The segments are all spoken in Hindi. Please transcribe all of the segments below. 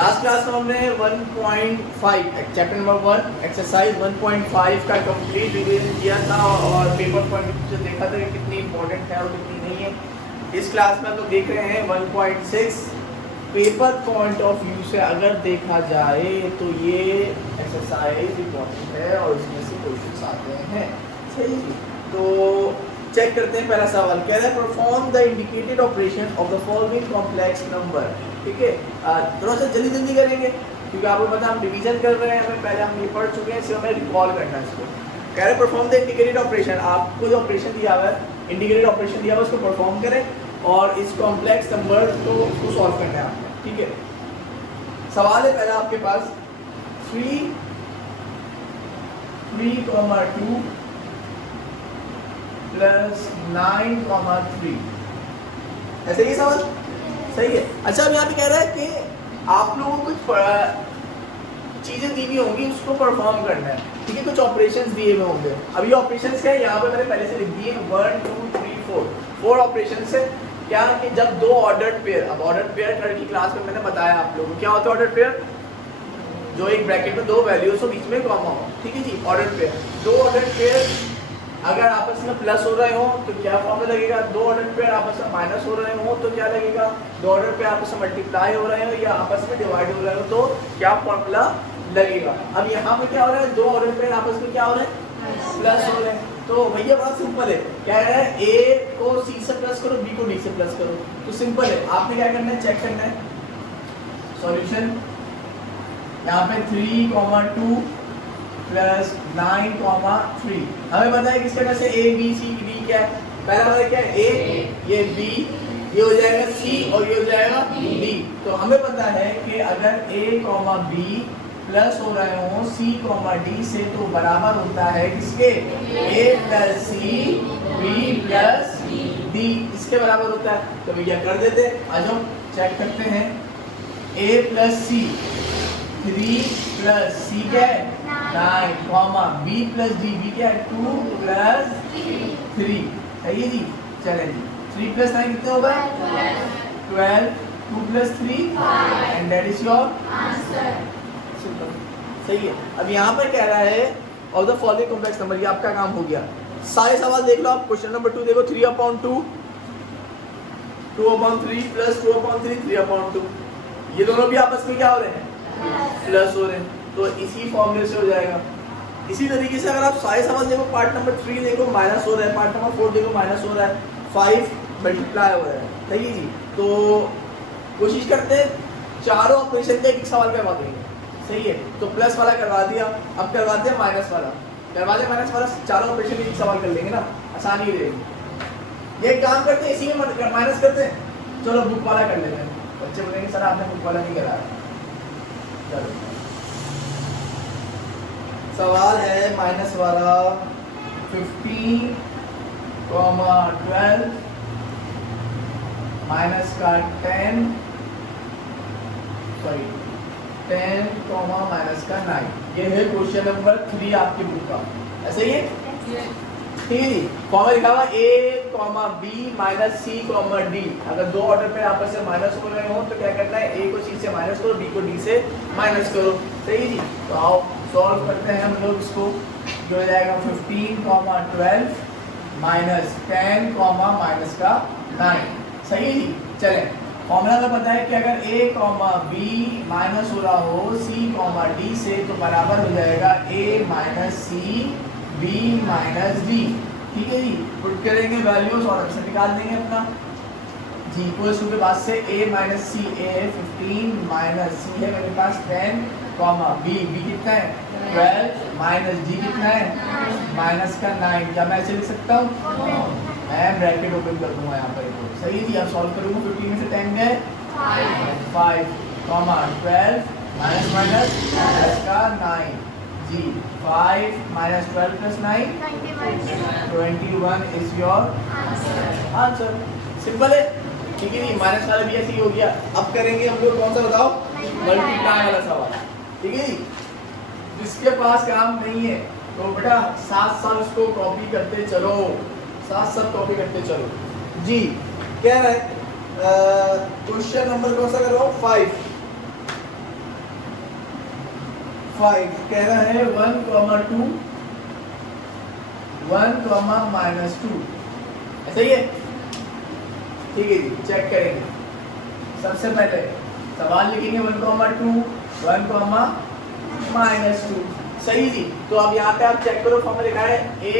लास्ट क्लास में हमने 1.5 चैप्टर नंबर 1 एक्सरसाइज 1.5 का कंप्लीट रिवीजन किया था और पेपर पॉइंट से देखा था कि कितनी इंपॉर्टेंट है और कितनी नहीं है। इस क्लास में तो देख रहे हैं 1.6 पेपर पॉइंट ऑफ व्यू से अगर देखा जाए तो ये एक्सरसाइज इंपॉर्टेंट है और इसमें से क्वेश्चंस आते हैं। सही, तो चेक करते हैं। पहला सवाल कह रहा है perform the indicated operation of the following complex number. ठीक है, थोड़ा सा जल्दी जल्दी करेंगे क्योंकि आपको पता हम रिवीजन कर रहे हैं, हमें पहले हम ये पढ़ चुके हैं, सिर्फ हमें रिकॉल करना है इसको। कह रहे परफॉर्म द इंडिकेटेड ऑपरेशन, आपको जो ऑपरेशन दिया हुआ है, इंडिकेटेड ऑपरेशन दिया हुआ है, उसको परफॉर्म करें और इस कॉम्प्लेक्स नंबर को उसको सॉल्व करना है आपने। ठीक है, सवाल है पहला आपके पास 3, 2 प्लस 9, 3, ऐसे ही सवाल सही है। अच्छा, अब यहाँ पे कह रहा है कि आप लोगों को कुछ चीजें दी हुई होंगी, उसको परफॉर्म करना है। ठीक है, कुछ ऑपरेशंस दिए हुए होंगे। अब ये ऑपरेशंस क्या है, यहाँ पे मैंने पहले से लिख दिए 1 2 3 4 ऑपरेशंस है। क्या कि जब दो ऑर्डर्ड पेयर, अब ऑर्डर्ड पेयर कल की क्लास में मैंने बताया आप लोगों को क्या होता है ऑर्डर्ड पेयर, जो एक ब्रैकेट में दो वैल्यूज हो बीच में कॉमा हो। ठीक है जी, ऑर्डर्ड पेयर, दो ऑर्डर्ड पेयर अगर आपस में प्लस हो रहे हो तो क्या फॉर्मूला लगेगा, दो ऑर्डर पेयर आपस में माइनस हो रहे हो तो क्या लगेगा, दो ऑर्डर पेयर आपस में मल्टीप्लाई हो रहे हो या आपस में डिवाइड हो रहे हो तो क्या फॉर्मूला लगेगा। अब यहाँ पे क्या हो रहा है, दो ऑर्डर पेयर आपस में क्या हो रहे हैं, प्लस हो रहे हैं। तो भैया बहुत सिंपल है, क्या है ए को सी से प्लस करो, बी को डी से प्लस करो, तो सिंपल है। आपने क्या करना है, चेक करना है सॉल्यूशन। यहाँ पे 3, 2 प्लस 9, 3, हमें पता है किसके वजह से ए बी सी डी क्या है, पहला वाला क्या है ए, ये बी, ये हो जाएगा सी और ये हो जाएगा डी। तो हमें पता है कि अगर ए कॉमा बी प्लस हो रहे हो सी कॉमा डी से तो बराबर होता है किसके, A plus C B plus D, इसके बराबर होता है। तो भैया कर देते, आ जाओ चेक करते हैं। ए प्लस सी 3 प्लस सी क्या है 9 comma B plus D, B क्या है 2 प्लस 3, सही है जी। चले जी, 3 प्लस 9 कितने होगा 12, 2 plus 3 and that is your answer. सही है। अब यहाँ पर कह रहा है of the following complex number, ये आपका काम हो गया। सारे सवाल देख लो आप। क्वेश्चन नंबर 2 देखो, 3/2, 2/3 प्लस 2/3, 3/2, ये दोनों भी आपस में क्या हो रहे हैं, प्लस हो रहे हैं, तो इसी फॉर्मूले से हो जाएगा। इसी तरीके से अगर आप सारे सवाल देखो, पार्ट नंबर 3 देखो माइनस हो रहा है, पार्ट नंबर 4 देखो माइनस हो रहा है, 5 मल्टीप्लाई हो रहा है। सही है जी। तो कोशिश करते हैं चारों ऑपरेशन के एक सवाल करवा देंगे। सही है, तो प्लस वाला करवा दिया, अब करवाते हैं माइनस वाला, करवा दे माइनस वाला, चारों ऑपरेशन एक सवाल कर लेंगे ना, आसानी रहेगी। ये काम करते हैं, इसी में माइनस करते हैं। चलो बुक वाला कर लेते हैं। बच्चे बोलेंगे सर आपने बुक वाला नहीं कराया। चलो सवाल है माइनस वाला 15, 12 माइनस का 10, सॉरी 10, माइनस का 9। ये है क्वेश्चन नंबर 3 आपकी बुक का, ऐसा ही है। ठीक है जी। फॉर्मूला लिखा हुआ a, b minus c, d। अगर दो ऑर्डर पे आपस में माइनस हो रहे हो तो क्या करना है, a को c से माइनस करो, b को d से माइनस करो। सही जी। तो आओ सॉल्व करते हैं हम लोग इसको, जो हो जाएगा 15, 12 माइनस 10, माइनस का 9। सही है जी। चलें, फॉर्मूला में पता है कि अगर a, b माइनस हो रहा हो c, d से तो बराबर हो जाएगा a minus c b minus d। ठीक है जी। पुट करेंगे वैल्यूज और आंसर निकाल देंगे अपना जी। इक्वल्स टू के बाद से a minus C, a 15 minus C है मेरे पास 10, b कितना है 12 माइनस d कितना है माइनस का 9। क्या मैं ऐसे लिख सकता हूँ, मैं ब्रैकेट ओपन कर दूंगा यहाँ पर। सही है जी। अब सॉल्व करूँगा, 15 में से 10 गए 5, 12 माइनस माइनस प्लस का 9 जी। 5 minus 12 plus 9 21 is your answer. Simple है। ठीक है जी। माइनस वाला भी ऐसे ही हो गया। अब करेंगे हम लोग कौन सा बताओ, मल्टीप्लाई वाला सवाल। ठीक है जी। जिसके पास काम नहीं है तो बेटा साथ साथ उसको कॉपी करते चलो, साथ साथ कॉपी करते चलो जी। क्या है क्वेश्चन नंबर कौन सा करवाओ 5। 5 कह रहा है 1, 2 1, -2 ऐसा ही है। ठीक है जी, चेक करेंगे। सबसे पहले सवाल लिखेंगे 1, 2 1, -2 सही जी। तो अब यहाँ पे आप चेक करो, फॉर्मूला लिखा है a,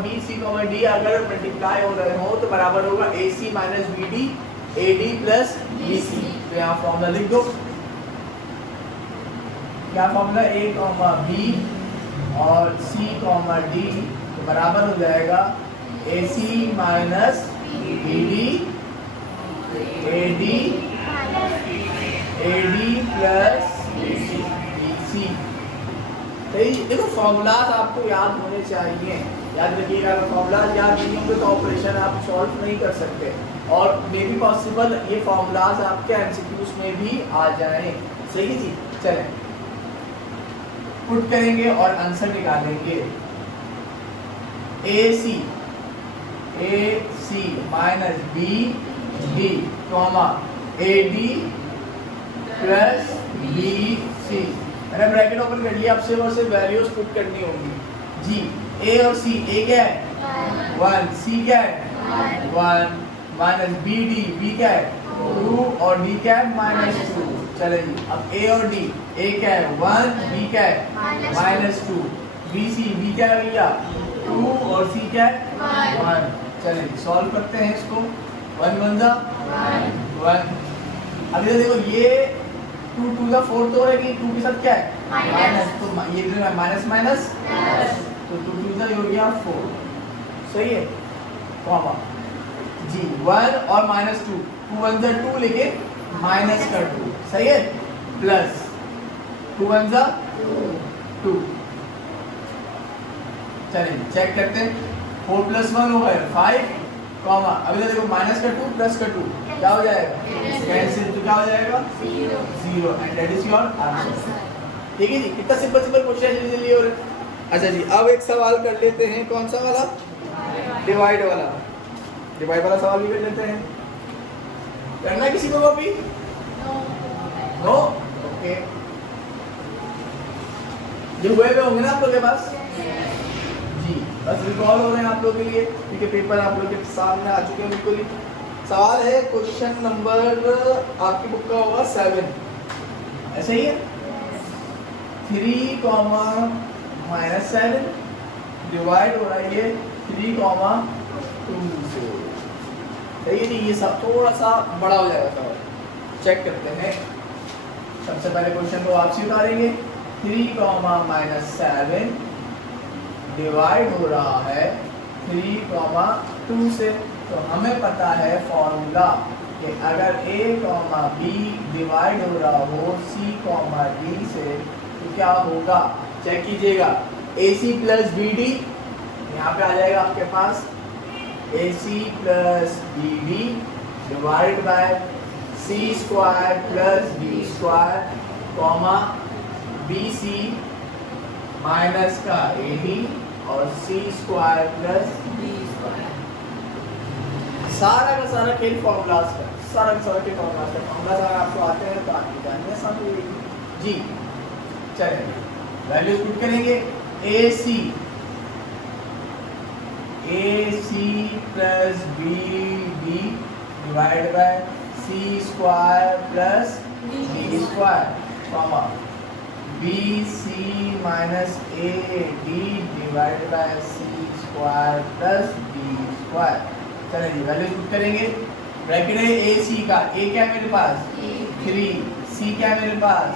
b, c, d अगर मल्टीप्लाई हो रहे हो तो बराबर होगा ac minus bd ad plus bc। तो यहाँ फॉर्मूला लिख दो। क्या फॉर्मूला a, b और c, d तो बराबर हो जाएगा ac minus bd ad plus bc। सही। देखो फॉर्मूलाज आपको याद होने चाहिए, याद रखिएगा। अगर फॉर्मूलाज याद नहीं होंगे तो ऑपरेशन आप सॉल्व नहीं कर सकते, और मे बी पॉसिबल ये फॉर्मूलाज आपके एमसीक्यूज में भी आ जाएं। सही जी। चलें पुट करेंगे और आंसर निकालेंगे। AC minus BD comma AD plus BC। मैंने ब्रैकेट ओपन कर लिया, अब सिर्फ और सिर्फ वैल्यूज पुट करनी होंगी जी। A और C, A क्या है 1, C क्या है 1 माइनस BD, B क्या है 2 और D क्या है -2। चले जी, अब A और D, A क्या है 1, B क्या है -2, BC, B क्या है भैया 2 और C क्या है 1। चले जी सॉल्व करते हैं इसको। 1 1 1। अभी तो देखो ये 2 2 का 4 तो है कि 2 के साथ क्या है माइनस, तो ये माइनस माइनस तो 2 2 का हो गया 4। सही है कॉमा जी 1 और -2 2 1 2 लेके माइनस कर 2 सही है प्लस 2 1 2। चलिए चेक करते हैं। 4 + 1 हो गया 5 कॉमा अभी देखो माइनस का 2 प्लस का 2 क्या हो जाएगा कैंसिल, तो क्या हो जाएगा 0 and that is your answer. ठीक है जी, कितना सिंपल क्वेश्चन है जल्दी और अच्छा जी। अब एक सवाल कर लेते हैं, कौन सा वाला डिवाइड वाला सवाल भी कर लेते हैं। करना किसी को कॉपी नो ओके। जो हुए होंगे ना आप लोगों के पास जी, बस रिकॉल हो रहे हैं आप लोगों के लिए क्योंकि पेपर आप लोगों के सामने आ चुके हैं बिल्कुल ही। सवाल है क्वेश्चन नंबर आपकी बुक का होगा 7 ऐसा ही है 3, -7 डिवाइड हो रहा है ये 3, 2 से। सही है जी, ये सब थोड़ा सा बड़ा हो जाएगा सवाल। चेक करते हैं। सबसे पहले क्वेश्चन को वापसी उतारेंगे। 3, -7 डिवाइड हो रहा है 3, 2 से। तो हमें पता है फॉर्मूला कि अगर A, B डिवाइड हो रहा हो C, D से तो क्या होगा चेक कीजिएगा। AC प्लस BD यहाँ पे आ जाएगा आपके पास AC plus BD divide by C square plus D square comma BC minus का AD और C square plus D square. सारा का सारा खेल फॉर्मूलाज का, सारा का सारा खेल फॉर्मूलाज का। फॉर्मूलाज अगर आपको आते हैं तो आपकी जानने आसान होगी जी। चलें वैल्यूज पुट करेंगे। AC plus BD divide by C square plus D square comma BC minus AD divide by C square plus D square. चलिए जी वैल्यू पुट करेंगे। ब्रैकेट है AC का, A क्या है मेरे पास 3, C क्या है मेरे पास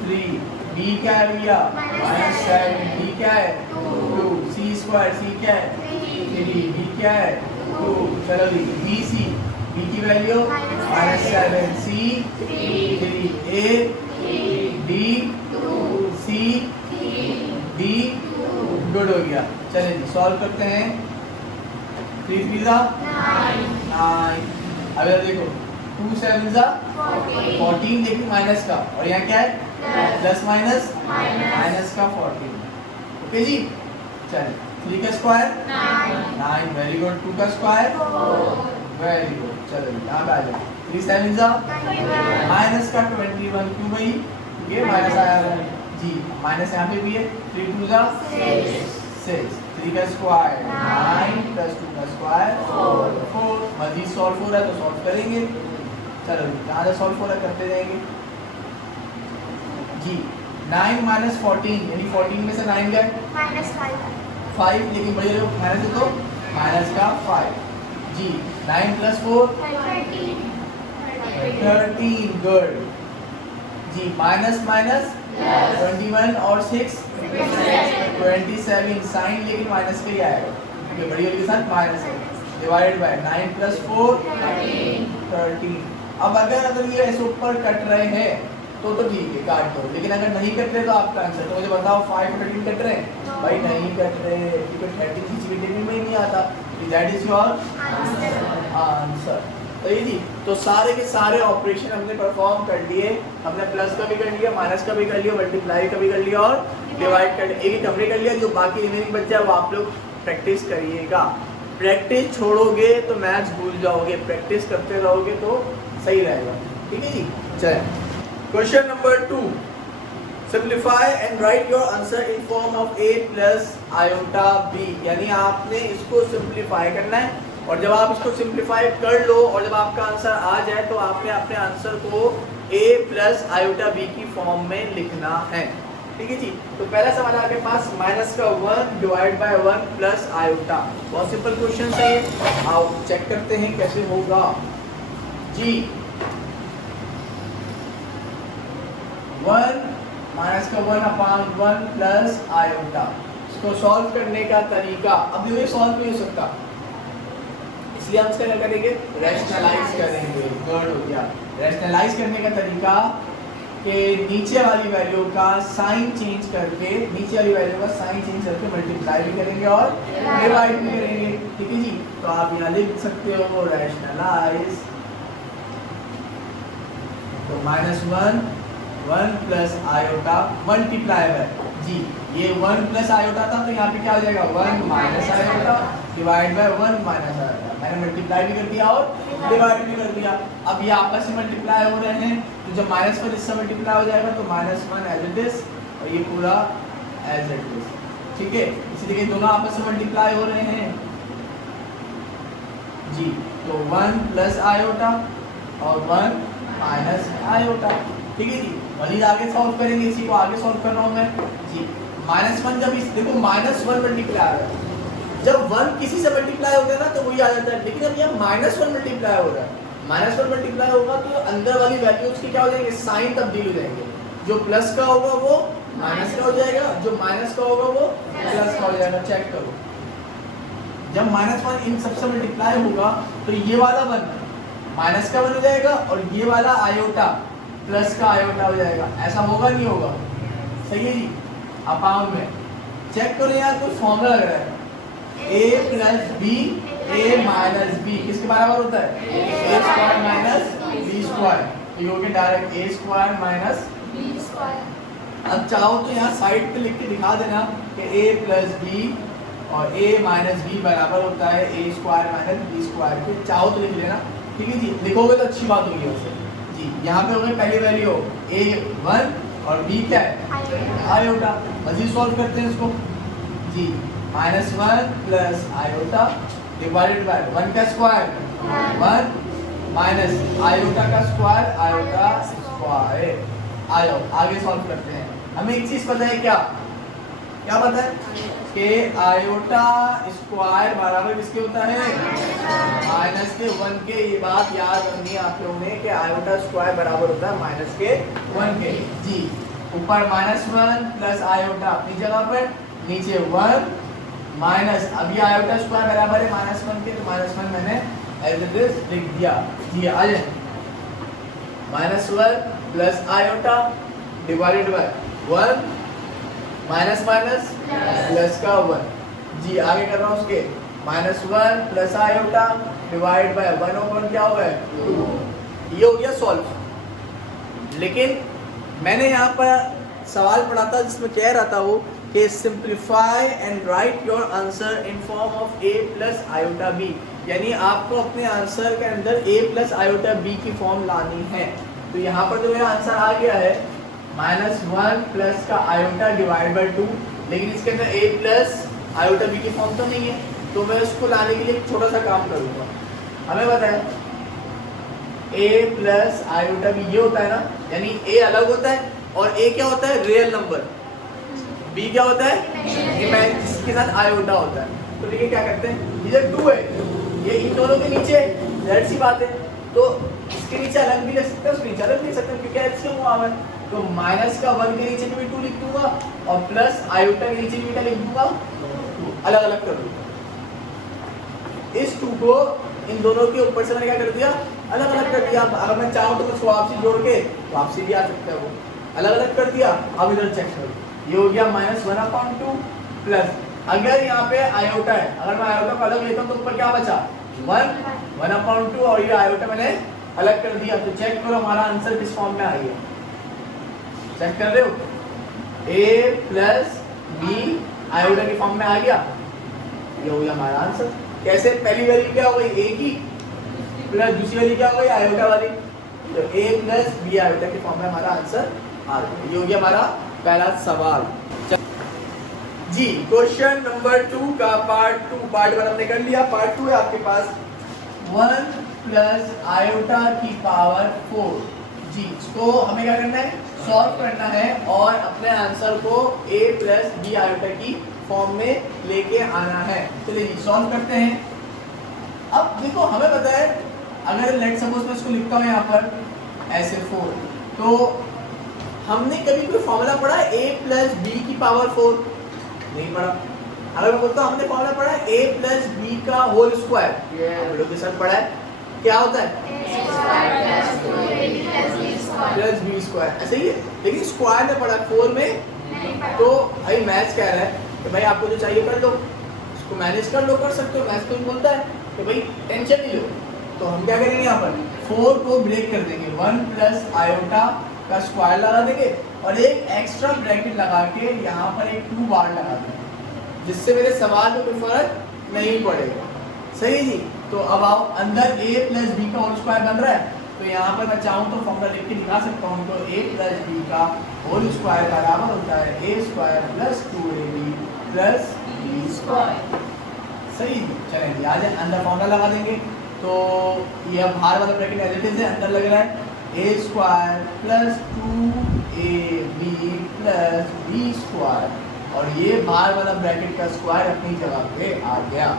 3, B क्या है भैया -7, D क्या है 2, C स्क्वायर C क्या है 3, B क्या है 2। चलो जी BC, B की value -7, C 3, A D C D good हो गया। चलिए जी सॉल्व करते हैं। 3 3 9। अब देखो 2 7 14 देखिए माइनस का, और यहाँ क्या है प्लस माइनस का 14। ओके जी। चलिए 3 का स्क्वायर 9 वेरी गुड। 2 का स्क्वायर वेरी गुड। चलो यहाँ पे आ जाओ। 3 7 माइनस का 21 क्यों भाई ये माइनस आया है जी माइनस यहाँ पे भी है, 3 2 जा 6, 3 का स्क्वायर 9 प्लस 2 का स्क्वायर 4। मजीद सॉल्व हो रहा है तो सॉल्व करेंगे। चलो कहाँ से सॉल्व हो रहा है करते जाएंगे जी। 9 माइनस 14 यानी 14 में से 9 गए -5, लेकिन बड़ी लोग माइनस है तो माइनस का 5 जी। 9 प्लस 4 13 गुड जी। माइनस माइनस 21 और 6 27, साइन लेकिन माइनस का ही आएगा क्योंकि बड़ी वाली के साथ माइनस है। Divided by 9 plus 4 13। अब अगर ये ऐसे ऊपर कट रहे हैं तो ठीक है काट दो, लेकिन अगर नहीं कट रहे तो आपका आंसर तो मुझे बताओ 5 और 13 कट रहे हैं भाई नहीं कट रहे क्योंकि 13 किसी भी टेबल में ही नहीं आता। That is your answer. तो ये जी तो सारे के सारे ऑपरेशन हमने परफॉर्म कर लिए। हमने प्लस का भी कर लिया, माइनस का भी कर लिया, मल्टीप्लाई का भी कर लिया और डिवाइड कर एक हमने कर लिया। जो बाकी रिमेनिंग बच जाए वो आप लोग प्रैक्टिस करिएगा। प्रैक्टिस छोड़ोगे तो मैथ्स भूल जाओगे, प्रैक्टिस करते रहोगे तो सही रहेगा। ठीक है जी। चलिए question number 2, simplify and right your answer in form of a plus iota b। यानी आपने इसको सिंप्लीफाई करना है और जब आप इसको सिंप्लीफाई कर लो और जब आपका आंसर आ जाए तो आपने अपने आंसर को a प्लस आयोटा b की फॉर्म में लिखना है। ठीक है जी। तो पहला सवाल आपके पास माइनस का 1 डिवाइड बाय 1 प्लस आयोटा। बहुत सिंपल क्वेश्चन है ये, आओ चेक करते हैं कैसे होगा जी। 1 माइनस का 1 अपॉन 1 प्लस आयोटा। इसको सॉल्व करने का तरीका, अब ये सॉल्व नहीं हो सकता इसलिए हम इसका क्या करेंगे, रैशनलाइज करेंगे। गुड हो गया। रैशनलाइज करने का तरीका कि नीचे वाली वैल्यू का साइन चेंज करके, नीचे वाली वैल्यू का साइन चेंज करके मल्टीप्लाई भी करेंगे और डिवाइड भी करेंगे। ठीक है जी। तो आप यहाँ लिख सकते हो रैशनलाइज, तो -1 1 प्लस आयोटा मल्टीप्लाई बाय जी, ये 1 प्लस आयोटा था तो यहाँ पे क्या हो जाएगा 1 minus iota divide by 1 minus iota. मैंने मल्टीप्लाई भी कर दिया और डिवाइड भी कर दिया। अब ये आपस में मल्टीप्लाई हो रहे हैं तो जब -1 इससे मल्टीप्लाई हो जाएगा तो -1 एज इट इज और ये पूरा एज इट इज। ठीक है, इसलिए दोनों आपस में मल्टीप्लाई हो रहे हैं जी। तो 1 प्लस आयोटा और 1 माइनस आयोटा। ठीक है जी। मजीद आगे सॉल्व करेंगे, इसी को आगे सॉल्व कर रहा हूँ मैं जी। -1 जब इस देखो -1 मल्टीप्लाई हो रहा है, जब 1 किसी से मल्टीप्लाई होता है ना तो वही आ जाता है, लेकिन अब यहाँ -1 मल्टीप्लाई हो रहा है, -1 मल्टीप्लाई होगा तो अंदर वाली वैल्यूज की क्या हो जाएंगे, साइन तब्दील हो जाएंगे। जो प्लस का होगा वो माइनस का हो जाएगा, जो माइनस का होगा वो प्लस का हो जाएगा। चेक करो, जब -1 इन सबसे मल्टीप्लाई होगा तो ये वाला 1 माइनस का 1 हो जाएगा और ये वाला आयोटा प्लस का आयोटा हो जाएगा। ऐसा होगा नहीं होगा? सही है जी। अपॉन में चेक करो, यहाँ कोई फॉर्मूला लग रहा है a plus B a minus B किसके बराबर होता है, a square minus b square. तो ये हो गया direct a square minus b square. अब चाहो तो यहाँ साइड पे लिख के दिखा देना कि a प्लस बी और a माइनस बी बराबर होता है a square minus b square के। चाहो तो लिख लेना। ठीक है जी। लिखोगे तो अच्छी बात होगी वैसे जी। यहाँ पे हो गई पहली वैल्यू a 1 और b क्या है आयोटा। मजीद सॉल्व करते हैं इसको जी। -1 प्लस आयोटा डिवाइडेड बाय 1 का स्क्वायर 1 माइनस आयोटा का स्क्वायर आयोटा स्क्वायर। आयो आगे सॉल्व करते हैं। हमें एक चीज पता है, क्या पता है कि आयोटा स्क्वायर बराबर किसके होता है, माइनस के 1 के। ये बात याद रखनी है आप लोगों ने कि आयोटा स्क्वायर बराबर होता है माइनस के 1 के जी। ऊपर -1 प्लस आयोटा अपनी जगह पर, नीचे 1 माइनस, अभी आयोटा स्क्वायर बराबर है -1 के, तो -1 मैंने एज इट इज लिख दिया जी। आ जाए -1 plus iota divided by 1 minus minus plus का 1 जी। आगे कर रहा हूँ उसके -1 प्लस आयोटा डिवाइड बाय 1/1 क्या होगा 2। ये हो गया सॉल्व। लेकिन मैंने यहाँ पर सवाल पढ़ा था जिसमें कह रहा था वो कि simplify and right your answer in form of a plus iota b। यानी आपको अपने आंसर के अंदर a प्लस आयोटा b की फॉर्म लानी है। तो यहाँ पर जो मेरा आंसर आ गया है -1 प्लस का आयोटा डिवाइड बाई 2, लेकिन इसके अंदर a प्लस आयोटा b की फॉर्म तो नहीं है, तो मैं उसको लाने के लिए एक छोटा सा काम करूंगा। हमें पता है a प्लस आयोटा b ये होता है ना, यानी a अलग होता है और a क्या होता है, रियल नंबर, b क्या होता है, इमेजिनरी, जिसके साथ आयोटा होता है। तो देखिए क्या करते हैं, ये 2 है, ये इन दोनों के नीचे है, जाहिर सी बात है, तो इसके नीचे अलग भी लिख सकते हैं, उसके नीचे अलग लिख सकते हैं, क्योंकि एलसीएम हुआ है। तो माइनस का 1 के नीचे भी 2 लिख दूंगा और प्लस आयोटा के नीचे भी क्या लिख दूंगा, अलग अलग कर दूंगा। इस 2 को इन दोनों के ऊपर से मैंने क्या कर दिया, अलग अलग कर दिया। अगर मैं चाहूँ तो मैं वापसी जोड़ के वापसी भी आ सकता है, वो अलग अलग कर दिया। अब इधर चेक करो, ये हो गया -1/2 प्लस, अगर यहाँ पे आयोटा है, अगर मैं आयोटा को अलग लेता हूँ तो ऊपर क्या बचा, 1/2 और ये आयोटा मैंने अलग कर दिया। तो चेक करो हमारा आंसर किस फॉर्म में आई है, चेक कर रहे हो, a प्लस b आयोटा की फॉर्म में आ गया, ये हो गया हमारा आंसर। कैसे, पहली वैल्यू क्या हो गई a की, प्लस दूसरी वैल्यू क्या हो गई आयोटा वाली, तो a प्लस b आयोटा की फॉर्म में हमारा आंसर आ गया। ये हो गया हमारा पहला सवाल। जी, क्वेश्चन नंबर 2 का पार्ट 1 हमने कर लिया, पार्ट 2 है आपके पास 1 प्लस आयोटा की पावर 4। जी, इसको हमें क्या करना है, सॉल्व करना है और अपने आंसर को a प्लस b आयोटा की फॉर्म में लेके आना है। चलिए जी, सॉल्व करते हैं। अब देखो हमें पता है, अगर लेट सपोज मैं इसको लिखता हूँ यहाँ पर ऐसे 4, तो हमने कभी कोई फॉर्मूला पढ़ा है a प्लस b की पावर 4? नहीं पढ़ा। अगर मैं बोलता हूँ हमने फॉर्मूला पढ़ा है a प्लस b का होल स्क्वायर, ये के साथ पढ़ा है, क्या होता है प्लस b स्क्वायर, ऐसे ही है, लेकिन स्क्वायर में पढ़ा, 4 में। तो भाई मैथ्स कह रहा है कि भाई आपको जो चाहिए कर दो, इसको मैनेज कर लो, कर सकते हो, मैथ्स तो बोलता है कि भाई टेंशन नहीं लो। तो हम क्या करेंगे, यहाँ पर 4 को ब्रेक कर देंगे, 1 प्लस आयोटा का स्क्वायर लगा देंगे और एक एक्स्ट्रा ब्रैकेट लगा के यहाँ पर एक 2 बार लगा देंगे, जिससे मेरे सवाल में कोई फर्क नहीं पड़ेगा। सही जी, तो अब आओ, अंदर a प्लस b का होल स्क्वायर बन रहा है, तो यहाँ पर मैं चाहूँ तो फॉर्मूला लिख के दिखा सकता हूँ, तो a प्लस b का होल स्क्वायर बराबर होता है a square plus 2ab plus b square. सही, चलें जी, आज अंदर फॉर्मूला लगा देंगे। तो ये बाहर वाला ब्रैकेट एज इट इज है, अंदर लग रहा है a square plus 2ab plus b square, और ये बाहर वाला ब्रैकेट का स्क्वायर अपनी जगह पे आ गया।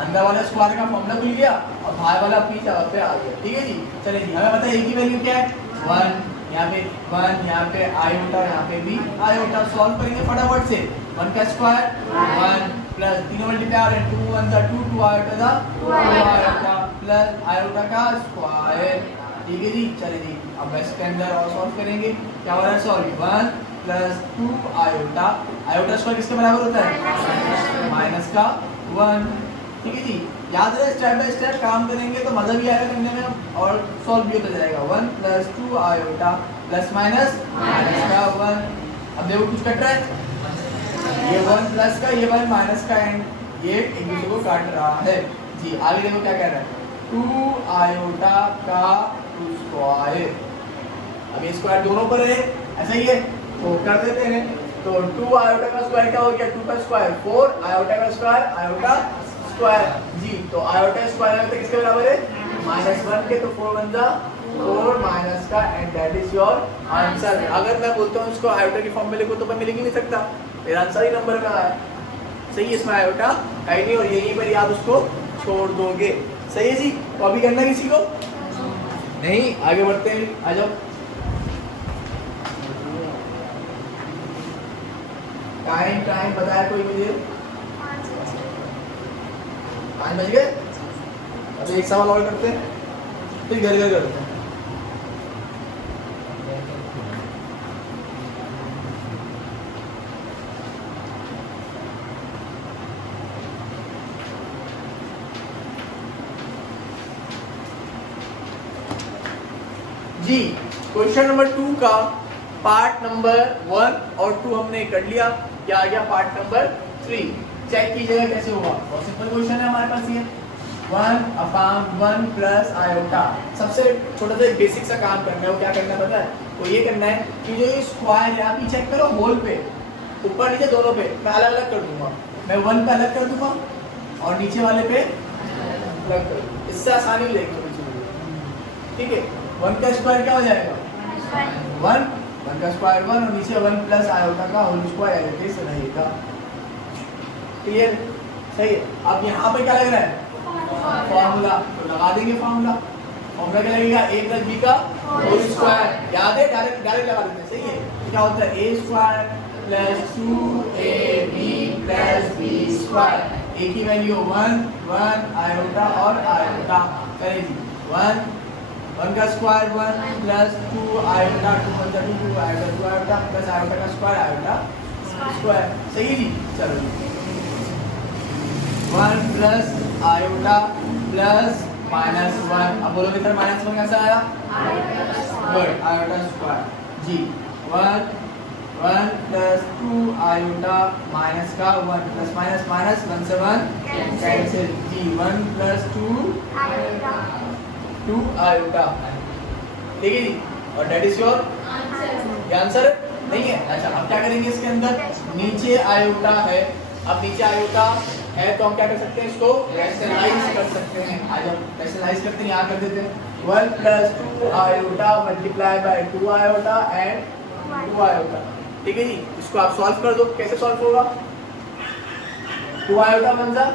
अंदर वाला स्क्वायर का फॉर्मूला भूल गया और बाहर वाला अपनी जगह पे आ गया। ठीक है जी, चलिए जी, हमें पता है a की वैल्यू क्या है, 1, यहाँ पे 1, यहाँ पे आयोटा, यहाँ पे भी आयोटा। सॉल्व करेंगे फटाफट से, 1 का स्क्वायर 1 प्लस 3 मल्टीप्लाई है 2 1 जा 2 2 आयोटा 2 आयोटा प्लस आयोटा का स्क्वायर। ठीक है जी, चलिए जी, अब इसके अंदर और सॉल्व करेंगे, क्या हो रहा है, sorry 1 plus 2 iota, iota square किसके बराबर होता है, माइनस का 1। ठीक है जी, याद रहे, स्टेप बाय स्टेप काम करेंगे तो मजा भी आएगा करने में और सॉल्व भी होता जाएगा। 1 plus 2 iota plus minus minus का 1। अब देखो कुछ कट रहा है, ये 1 प्लस का, ये 1 माइनस का, एंड ये एक दूसरे को काट रहा है। जी, आगे देखो क्या कह रहा है, 2 आयोटा का स्क्वायर। अब ये स्क्वायर दोनों पर है, ऐसा ही है, तो कर देते हैं। तो 2 आयोटा का स्क्वायर क्या हो गया, 2 का स्क्वायर 4, आयोटा का स्क्वायर आयोटा स्क्वायर। जी, तो आयोटा स्क्वायर में किसके बराबर है, -1 के, तो 4 1 जा 4 माइनस का, and that is your answer. अगर मैं बोलता हूँ इसको आयोटा की फॉर्म में लिखो तो मैं लिख ही नहीं सकता, मेरा आंसर ही नंबर का है। सही है, इसमें आयोटा है नहीं और यहीं पर ही आप उसको छोड़ दोगे। सही है जी, तो अभी करना किसी को नहीं, आगे बढ़ते हैं, आ जाओ। टाइम बताया कोई मुझे, 5 बज गए। अभी एक सवाल और करते हैं, फिर घर घर करते हैं। जी, क्वेश्चन नंबर 2 का पार्ट नंबर 1 और 2 हमने कर लिया, क्या आ गया पार्ट नंबर 3। चेक कीजिएगा कैसे होगा, बहुत सिंपल क्वेश्चन है हमारे पास ये। 1 अपॉन 1 प्लस आयोटा। सबसे छोटा सा बेसिक सा काम करना है, वो क्या करना है पता है? वो ये करना है कि जो ये स्क्वायर है, आप ये चेक करो होल पे, ऊपर नीचे दोनों पे मैं अलग अलग कर दूंगा। मैं 1 पे अलग कर दूंगा और नीचे वाले पे अलग कर दूंगा, इससे आसानी हो जाएगी थोड़ी सी। ठीक है, 1 का स्क्वायर क्या हो जाएगा? 1 का स्क्वायर 1 और नीचे 1 प्लस आयोटा का होल स्क्वायर ऐसे रहेगा। क्लियर? सही है। अब यहाँ पे क्या लग रहा है? फॉर्मूला, तो लगा देंगे फॉर्मूला। फॉर्मूला क्या लगेगा? a प्लस b का होल स्क्वायर। याद है? डायरेक्ट डायरेक्ट लगा देते हैं। सही है। तो क्या होता है? a square plus 2ab plus b square. a की वैल्यू 1 आयोटा और आयोटा करें जी। 1 का square 1 plus 2 iota 2 iota 2 iota plus iota का स्क्वायर आयोटा स्क्वायर। सही जी। चलो जी, 1 प्लस आयोटा प्लस -1। अब बोलोगे सर -1 कैसा आया? गुड, आयोटा स्क्वायर जी। 1 प्लस 2 आयोटा माइनस का 1 प्लस माइनस माइनस 1 से 1 कैंसिल जी। 1 प्लस 2 आयोटा। ठीक है जी, और दैट इज योर आंसर। नहीं है? अच्छा, अब क्या करेंगे इसके अंदर? नीचे आयोटा है, अब नीचे आयोटा है तो हम क्या कर सकते हैं? इसको रैशनलाइज कर सकते हैं। आज हम रैशनलाइज करते हैं, यहाँ कर देते हैं 1 plus 2 iota multiply by 2 iota and 2 iota. ठीक है जी, इसको आप सॉल्व कर दो। कैसे सॉल्व होगा? 2 आयोटा 1 जा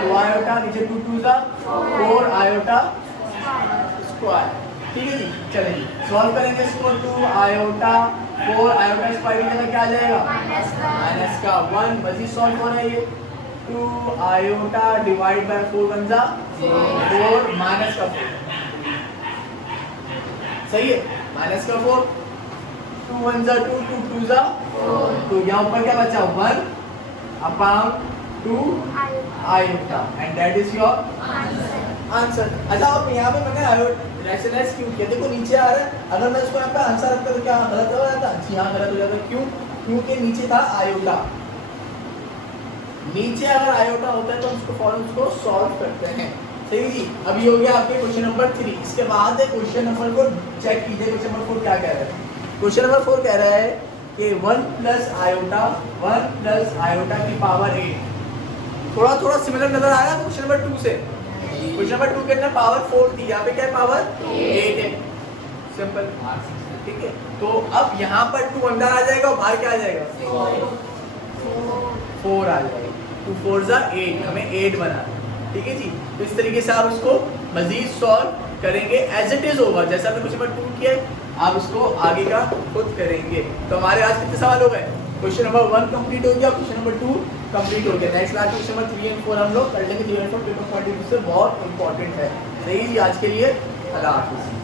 2 आयोटा, नीचे 2 2 जा 4 आयोटा स्क्वायर। ठीक है जी, चलिए सॉल्व करेंगे इसको। 2 आयोटा 4 आयोटा स्क्वायर की जगह क्या आ जाएगा? माइनस का 1। मजीद सॉल्व हो रहा है ये। 2 आयोटा डिवाइड बाय 4 1 जा 4 माइनस का 4। सही है, माइनस का 4। 2 1 जा 2 2 2 जा 4। तो यहाँ ऊपर क्या बचा? 1 upon 2 iota and that is your answer. अच्छा, अब यहाँ पे मैंने आयोटा रैशनलाइज क्यों किया? देखो नीचे आ रहा है, अगर मैं इसको यहाँ पे आंसर रखता तो क्या गलत हो जाता? जी हाँ, गलत हो जाता। क्यों? क्योंकि नीचे था आयोटा। नीचे अगर आयोटा होता है तो हम उसको फौरन उसको सॉल्व करते हैं। सही जी। अभी हो गया आपके क्वेश्चन नंबर 3। इसके बाद क्वेश्चन नंबर 4 चेक कीजिए। क्वेश्चन नंबर 4 क्या कह रहा है? क्वेश्चन नंबर 4 कह रहा है कि 1 प्लस आयोटा की पावर 8। थोड़ा थोड़ा सिमिलर नजर आया क्वेश्चन नंबर 2 से। क्वेश्चन नंबर 2 के अंदर पावर 4 थी, यहाँ पे क्या है? पावर 8 है। सिंपल। ठीक है, तो अब यहाँ पर 2 अंदर आ जाएगा और बाहर क्या आ जाएगा? 4 आ जाएगा। 2 4 जा 8, हमें 8 बना। ठीक है जी, तो इस तरीके से आप उसको मजीद सॉल्व करेंगे। एज इट इज होगा जैसा आपने क्वेश्चन नंबर 2 किया, आप उसको आगे का खुद करेंगे। तो हमारे आज कितने सवाल हो गए? क्वेश्चन नंबर 1 कंप्लीट हो गया, क्वेश्चन नंबर 2 कंप्लीट हो गया। नेक्स्ट क्लास क्वेश्चन नंबर 3 और 4 हम लोग कर लेंगे। 3 और 4 पेपर क्वांटिटी से बहुत इंपॉर्टेंट है। सही जी, आज के लिए अल्लाह हाफिज़।